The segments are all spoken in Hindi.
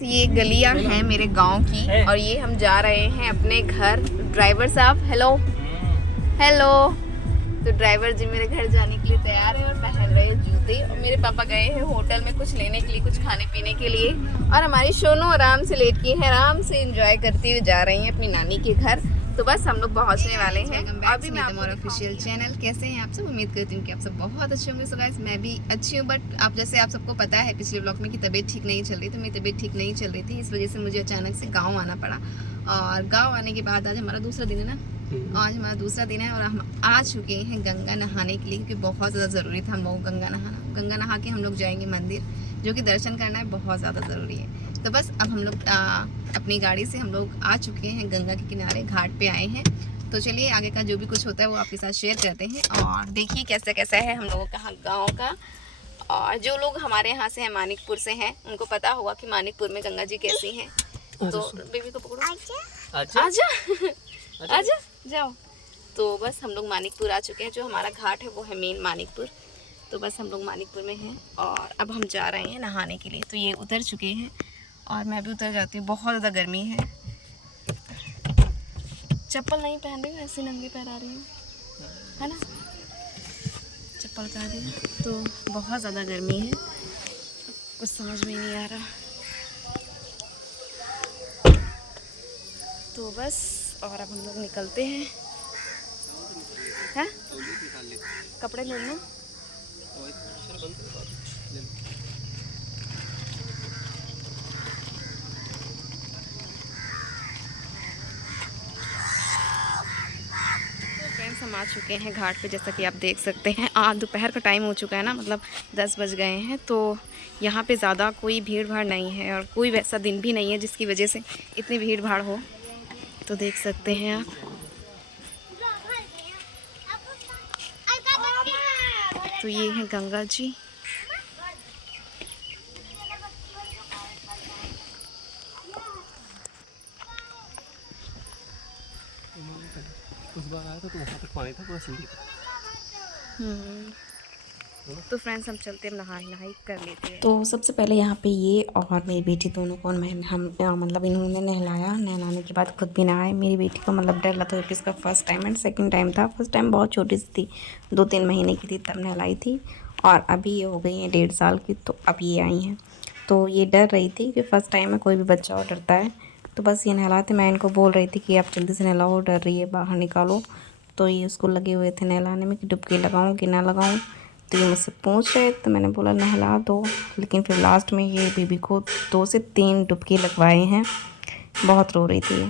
ये गलियां हैं मेरे गांव की और ये हम जा रहे हैं अपने घर। ड्राइवर साहब हेलो हेलो। तो ड्राइवर जी मेरे घर जाने के लिए तैयार है और पहन रहे हैं जूते। और मेरे पापा गए हैं होटल में कुछ लेने के लिए, कुछ खाने पीने के लिए। और हमारी सोनू आराम से लेट की है, आराम से एंजॉय करते हुए जा रही हैं अपनी नानी के घर। तो बस हम लोग पहुंचने वाले हैं। अभी मैं हमारा ऑफिशियल चैनल, कैसे हैं आप सब? उम्मीद करती हूँ कि आप सब बहुत अच्छे होंगे। सो गाइस मैं भी अच्छी हूँ, बट आप जैसे आप सबको पता है पिछले ब्लॉग में कि तबीयत ठीक नहीं चल रही। तो मेरी तबीयत ठीक नहीं चल रही थी, इस वजह से मुझे अचानक से गाँव आना पड़ा। और गाँव आने के बाद आज हमारा दूसरा दिन है ना, आज हमारा दूसरा दिन है और हम आ चुके हैं गंगा नहाने के लिए, क्योंकि बहुत ज़्यादा ज़रूरी था हम लोग गंगा नहाना। गंगा नहा के हम लोग जाएंगे मंदिर, जो कि दर्शन करना है बहुत ज़्यादा ज़रूरी है। तो बस अब हम लोग अपनी गाड़ी से हम लोग आ चुके हैं गंगा के किनारे, घाट पे आए हैं। तो चलिए आगे का जो भी कुछ होता है वो आपके साथ शेयर करते हैं। और देखिए कैसा कैसा है हम लोगों का गाँव का। और जो लोग हमारे यहाँ से हैं, मानिकपुर से हैं, उनको पता होगा कि मानिकपुर में गंगा जी कैसी हैं। तो बेबी को पकड़ो, आजा आजा आजा जाओ। तो बस हम लोग मानिकपुर आ चुके हैं। जो हमारा घाट है वो है मेन मानिकपुर। तो बस हम लोग मानिकपुर में हैं और अब हम जा रहे हैं नहाने के लिए। तो ये उतर चुके हैं और मैं भी उतर जाती हूँ, बहुत ज़्यादा गर्मी है। चप्पल नहीं पहन रही हूँ, ऐसे नंगे पैर आ रही हूँ, है ना। चप्पल उतार दी तो बहुत ज़्यादा गर्मी है, कुछ समझ में नहीं आ रहा। तो बस और अब हम लोग निकलते हैं। हैं कपड़े ले लो। फ्रेंड्स हम आ चुके हैं घाट पे, जैसा कि आप देख सकते हैं। दोपहर का टाइम हो चुका है ना, मतलब 10 बज गए हैं। तो यहाँ पे ज़्यादा कोई भीड़ भाड़ नहीं है और कोई वैसा दिन भी नहीं है जिसकी वजह से इतनी भीड़ भाड़ हो। तो देख सकते हैं आप। तो ये है गंगा जी। उस बार आया था तो वहाँ तक पानी था पूरा सीढ़ी पर। तो फ्रेंड्स हम चलते हैं, नहाई कर लेते हैं। तो सबसे पहले यहाँ पे ये और मेरी बेटी दोनों को मतलब इन्होंने नहलाया। नहलाने के बाद खुद भी नहाए। मेरी बेटी को मतलब डर लगा था क्योंकि इसका first time and second time था। फर्स्ट टाइम बहुत छोटी सी थी, 2-3 महीने की थी, तब नहलाई थी। और अभी ये हो गई है 1.5 साल की, तो अब ये आई हैं। तो ये डर रही थी कि फ़र्स्ट टाइम में कोई भी बच्चा और डरता है। तो बस ये नहलाते, मैं इनको बोल रही थी कि आप जल्दी से नहलाओ, डर रही है, बाहर निकालो। तो ये उसको लगे हुए थे नहलाने में कि डुबकी लगाऊं कि ना लगाऊं। तो ये मुझसे पूछ रहे, तो मैंने बोला नहला दो। लेकिन फिर लास्ट में ये बेबी को 2 से 3 डुबकी लगवाए हैं। बहुत रो रही थी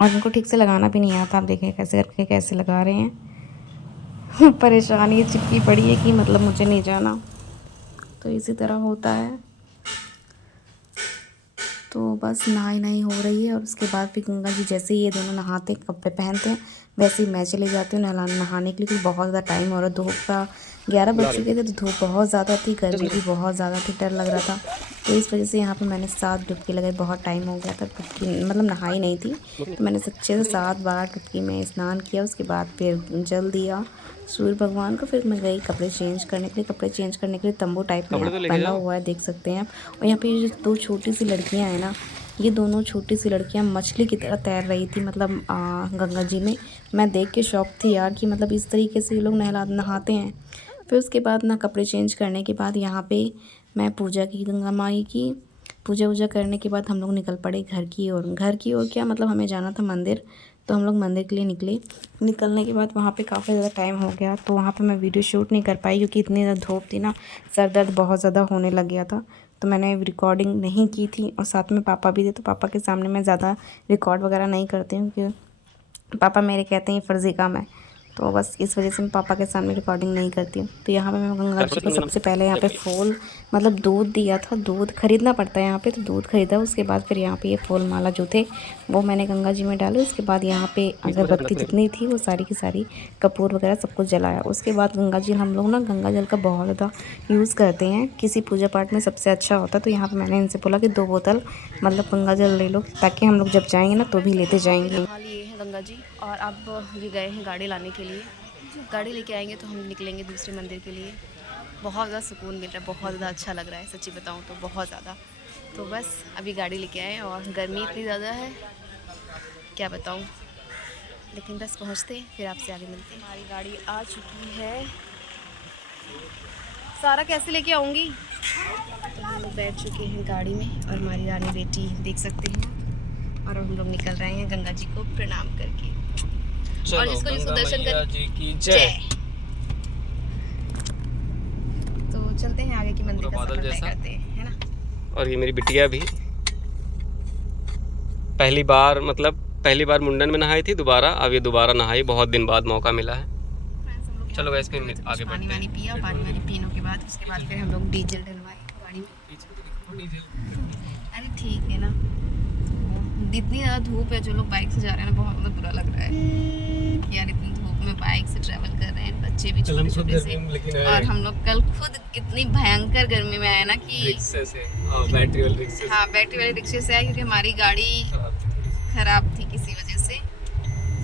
और इनको ठीक से लगाना भी नहीं आता। आप देखें कैसे करके कैसे लगा रहे हैं। परेशान ये चिपकी पड़ी है कि मतलब मुझे नहीं जाना। तो इसी तरह होता है। तो बस नहाई हो रही है और उसके बाद फिर गंगा जी जैसे ही ये दोनों नहाते कपड़े पहनते हैं, वैसे ही मैं चली जाती हूँ नहाने के लिए, क्योंकि बहुत ज़्यादा टाइम हो रहा है। धूप का 11 बज चुके थे, तो धूप बहुत ज़्यादा थी, गर्मी भी बहुत ज़्यादा थी, डर लग रहा था। तो इस वजह से यहाँ पे मैंने 7 डुबकी लगाई। बहुत टाइम हो गया था, डुबकी मतलब नहाई नहीं थी। तो मैंने 6 से 7 बार डुबकी में स्नान किया। उसके बाद फिर जल दिया सूर्य भगवान को। फिर मैं गई कपड़े चेंज करने के लिए। कपड़े चेंज करने के लिए तंबू टाइप में बना हुआ है, देख सकते हैं आप। और यहाँ पे ये जो 2 छोटी सी लड़कियाँ हैं ना, ये दोनों छोटी सी लड़कियाँ मछली की तरह तैर रही थी, मतलब गंगा जी में। मैं देख के शौक थी यार कि मतलब इस तरीके से ये लोग नहाते हैं। फिर उसके बाद ना कपड़े चेंज करने के बाद यहाँ पे मैं पूजा की, गंगा माई की पूजा वूजा करने के बाद हम लोग निकल पड़े घर की ओर। घर की ओर क्या, मतलब हमें जाना था मंदिर। तो हम लोग मंदिर के लिए निकले। निकलने के बाद वहाँ पे काफ़ी ज़्यादा टाइम हो गया, तो वहाँ पे मैं वीडियो शूट नहीं कर पाई क्योंकि इतनी ज़्यादा धूप थी ना, सर दर्द बहुत ज़्यादा होने लग गया था। तो मैंने रिकॉर्डिंग नहीं की थी और साथ में पापा भी थे। तो पापा के सामने मैं ज़्यादा रिकॉर्ड वगैरह नहीं करती हूँ क्योंकि पापा मेरे कहते हैं फ़र्ज़ी काम है। तो बस इस वजह से मैं पापा के सामने रिकॉर्डिंग नहीं करती हूँ। तो यहाँ पे मैं गंगा जी को सबसे पहले यहाँ पे फूल, मतलब दूध दिया था। दूध खरीदना पड़ता है यहाँ पे, तो दूध खरीदा। उसके बाद फिर यहाँ पे ये फूल माला जो थे वो मैंने गंगा जी में डाले। उसके बाद यहाँ पे अगरबत्ती जितनी थी वो सारी की सारी, कपूर वगैरह सब कुछ जलाया। उसके बाद गंगा जी, हम लोग ना गंगा जल का बहुत ज़्यादा यूज़ करते हैं, किसी पूजा पाठ में सबसे अच्छा होता है। तो यहाँ पर मैंने इनसे बोला कि 2 बोतल मतलब गंगा जल ले लो, ताकि हम लोग जब जाएँगे ना तो भी लेते जाएँगे। नहा लिए हैं गंगा जी और अब ये गए हैं गाड़ी लाने के लिए। गाड़ी लेके आएंगे तो हम निकलेंगे दूसरे मंदिर के लिए। बहुत ज़्यादा सुकून मिल रहा है, बहुत ज़्यादा अच्छा लग रहा है, सच्ची बताऊँ तो बहुत ज़्यादा। तो बस अभी गाड़ी लेके आए और गर्मी इतनी ज़्यादा है क्या बताऊँ, लेकिन बस पहुँचते हैं फिर आपसे आगे मिलते हैं। हमारी गाड़ी आ चुकी है। सारा कैसे लेके आऊँगी? तो हम लोग बैठ चुके हैं गाड़ी में और हमारी रानी बेटी देख सकते हैं। और हम लोग निकल रहे हैं गंगा जी को प्रणाम करके। और जिसको दर्शन कर जय। तो चलते हैं आगे की मंदिर का सफर तय करते हैं, है ना। और ये मेरी बिटिया भी पहली बार मुंडन में नहाई थी दोबारा, अब ये दोबारा नहाई, बहुत दिन बाद मौका मिला है। चलो गैस फिर आगे बढ़ते हैं। पानी पिया, पानी पीने के बाद उसके बाद फिर हम लोग डीजल डलवाए गाड़ी में। अरे ठीक है ना, तो इतनी ज़्यादा धूप है, जो लोग बाइक से जा रहे हैं ना बहुत बुरा लग रहा है यार, इतनी धूप में बाइक से ट्रैवल कर रहे हैं, बच्चे भी छोटे छोटे से। और हम लोग कल खुद इतनी भयंकर गर्मी में आए ना कि बैटरी वाले रिक्शे से आए, क्योंकि हमारी गाड़ी खराब थी किसी वजह से।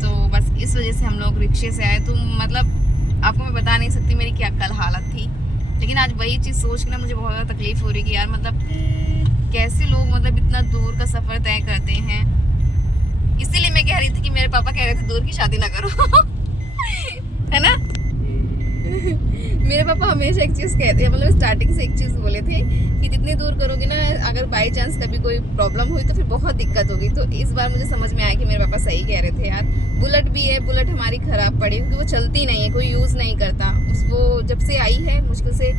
तो बस इस वजह से हम लोग रिक्शे से आए। तो मतलब आपको मैं बता नहीं सकती मेरी क्या कल हालत थी, लेकिन आज वही चीज़ सोच के ना मुझे बहुत ज़्यादा तकलीफ़ हो रही कि यार मतलब कैसे लोग मतलब इतना दूर का सफ़र तय करते हैं। इसीलिए मैं कह रही थी कि मेरे पापा कह रहे थे दूर की शादी ना करो है ना। मेरे पापा हमेशा एक चीज़ कहते हैं, मतलब स्टार्टिंग से एक चीज़ बोले थे कि जितनी दूर करोगे ना, अगर बाई चांस कभी कोई प्रॉब्लम हुई तो फिर बहुत दिक्कत होगी। तो इस बार मुझे समझ में आया कि मेरे पापा सही कह रहे थे यार। बुलेट भी है, बुलेट हमारी ख़राब पड़ी क्योंकि वो चलती नहीं है, कोई यूज़ नहीं करता उसको। जब से आई है मुश्किल से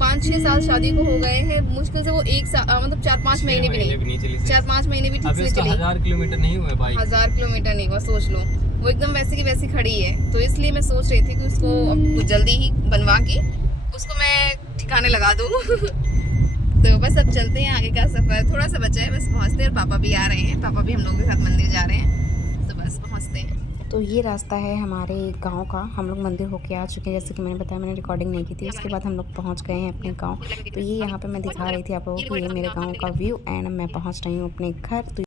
5-6 साल शादी को हो गए हैं, मुश्किल से वो 1 साल मतलब 4-5 महीने भी नहीं, 4-5 महीने भी ठीक से चली। 1000 किलोमीटर नहीं हुआ बाइक, 1000 किलोमीटर नहीं हुआ, सोच लो। वो एकदम वैसे की वैसी खड़ी है। तो इसलिए मैं सोच रही थी कि उसको अब कुछ जल्दी ही बनवा के उसको मैं ठिकाने लगा दूँ तो बस अब चलते हैं आगे का सफ़र, थोड़ा सा बचा है बस पहुँचते हैं। और पापा भी आ रहे हैं, पापा भी हम लोगों के साथ मंदिर जा रहे हैं, तो बस पहुँचते हैं। तो ये रास्ता है हमारे गांव का, हम लोग मंदिर होके आ चुके हैं। जैसे कि मैंने बताया, मैंने रिकॉर्डिंग नहीं की थी। उसके बाद हम लोग पहुंच गए हैं अपने गांव। तो ये यहाँ पे मैं दिखा रही थी आप लोगों को, ये मेरे गांव का व्यू एंड मैं पहुंच रही हूँ अपने घर। तो